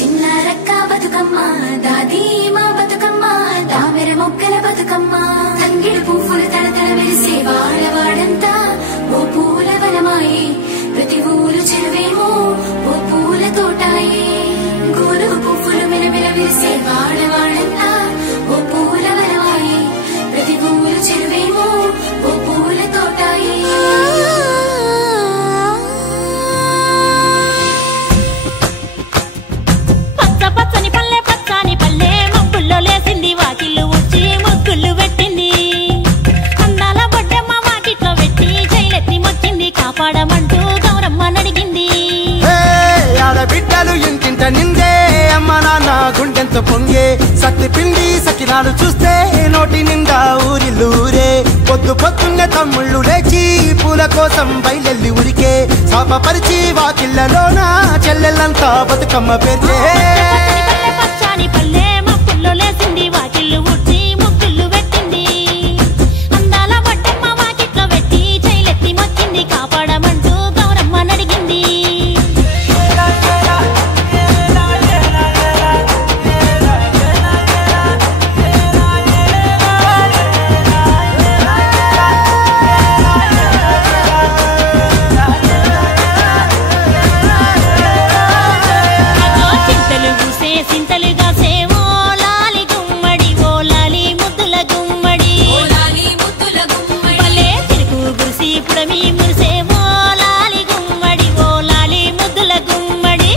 చిన్నారక్క బతుకమ్మ దాది మా బతుకమ్మ దామెర మొక్కల బతుకమ్మ తంగిడు పువ్వులు తడతడ మెరిసే వాడవాడంతా ఓ పూల వనమాయే ప్రతి ఊరు చెరువేమో ఓ పూల తోటాయే గోరు పువ్వులు మెలమెల మెరిసే వాడవాడంతా ఓ పూల వనమాయే ప్రతి ఊరు చెరువేమో ఓ పూల తోటాయే లేసింది వాకిళ్ళు ఉచ్చి ముగ్గులు పెట్టింది అందాల బొడ్డమ్మ వాకిట్లో పెట్టి జైలెత్తి మొక్కింది కాపాడమంటూ గౌరమ్మ నడిగింది ఆడబిడ్డలు ఇంటింట నిందే అమ్మ నాన్న గుండెంతో పొంగే సత్తి పిండి సకినాలు చూస్తే నోటి నిండా ఊరిల్లూరే పొద్దు పొద్దున్నే తమ్ముళ్ళు లేచి పూల కోసం బయలెల్లి ఉరికే శాపపరిచి వాకిళ్లలోన చెల్లెళ్ళంతా బతుకమ్మ పేర్చే పచ్చాని పల్లె లేసింది వాకిళ్ళు ఉచ్చి ముగ్గులు పెట్టింది అందాల బొడ్డమ్మ వాకిట్లో పెట్టి జైలెత్తి మొక్కింది కాపాడమంటూ గౌరమ్మ నడిగింది చింతలు పూసే సింతలుగా సేవో పుడమి మురిసే ఓ లాలి గుమ్మడి ఓ లాలి ముద్దుల గుమ్మడి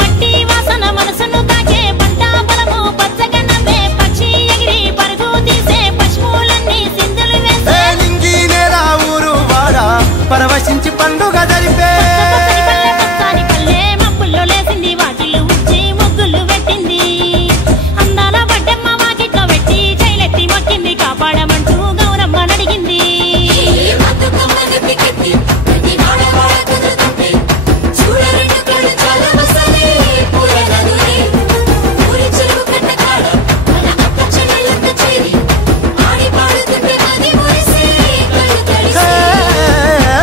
మట్టి వాసన మనసును తాకే పంట బలము పచ్చగా నవ్వే పక్షి ఎగిరి పరుగు తీసే పశువులన్నీ సింధులు వేసే లింగి నేరా ఊరు వాడా పరవశించి పండుగ జరిపే పచ్చని పల్లె మబ్బుల్లో లేసింది వాకిళ్ళు ఉచ్చి ముగ్గులు పెట్టింది అందాల బొడ్డమ్మ వాకిట్లో పెట్టి జైలెత్తి మొక్కింది కాపాడమంటూ గౌరమ్మ నడిగింది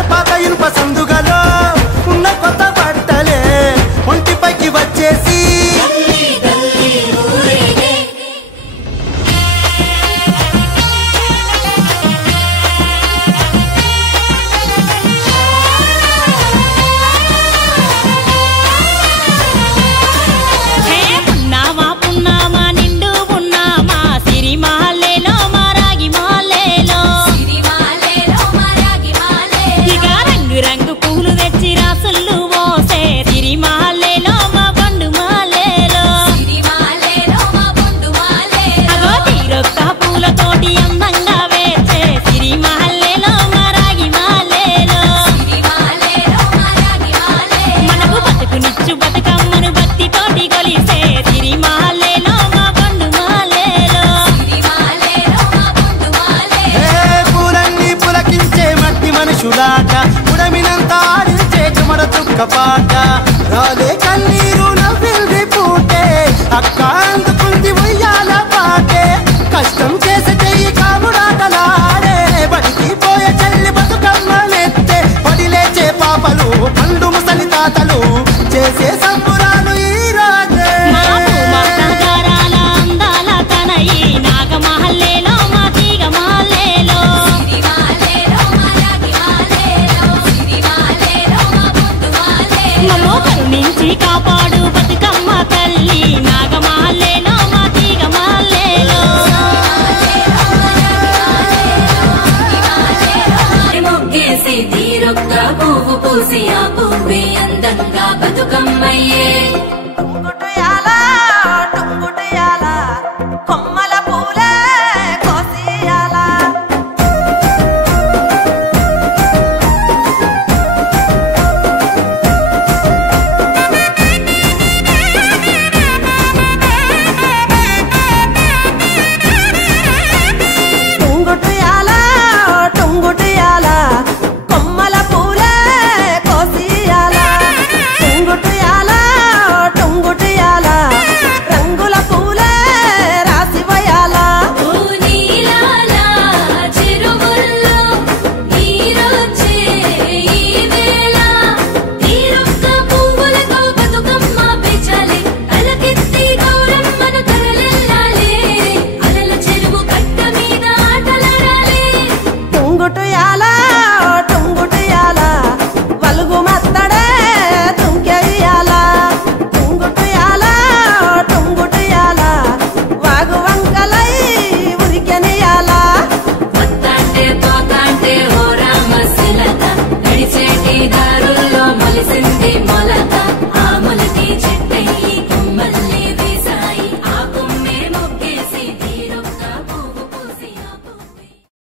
పాత ఇనుప సందుగలో ఉన్న కొత్త బట్టలే ఒంటిపైకి వచ్చేసి పున్నామా నిండు పున్నామా సిరి మహల్లేలో మా రాగి మహల్లేలో ఇక రంగు రంగు పూలు తెచ్చి రాసుళ్ళు మోసే సిరి మహల్లేలో మా బండు మహల్లేలో అగో తీరొక్క పూలతోటి అందంగా వేచే సిరి మహల్లేలో మా రాగి మహల్లేలో మనకు బతుకునిచ్చు బతుకమ్మను భక్తితోటి కొలిసే సిరి మహల్లేలో మా బండు మహల్లేలో పూలన్నీ పులకించే మట్టి మనుషులాట ఉడమినంతా ఆడించే కుమర చుక్క పాట రాలే కన్నీరు నవ్విల్ది పూటే అక్క అందుకుంది ఉయ్యాల పాటే కష్టం చేసే చెయ్యి కాముడాటలాడే బడికి పోయే చెల్లి బతుకమ్మ నెత్తే పడి లేచే పాపలు పండు ముసలి తాతలు చేసే సంబురాలు ఈ రాజే నగరాల అందాల తనయి నాగ మహల్లేలో మా తీగ మహల్లేలో మమ్మో కరుణించి కాపాడు బతుకమ్మ తల్లి నాగ మహల్లేలో మా తీగ మహల్లేలో మొగ్గేసి తీరొక్క పువ్వు పూసి ఆ పువ్వే అందంగా బతుకమ్మయ్యే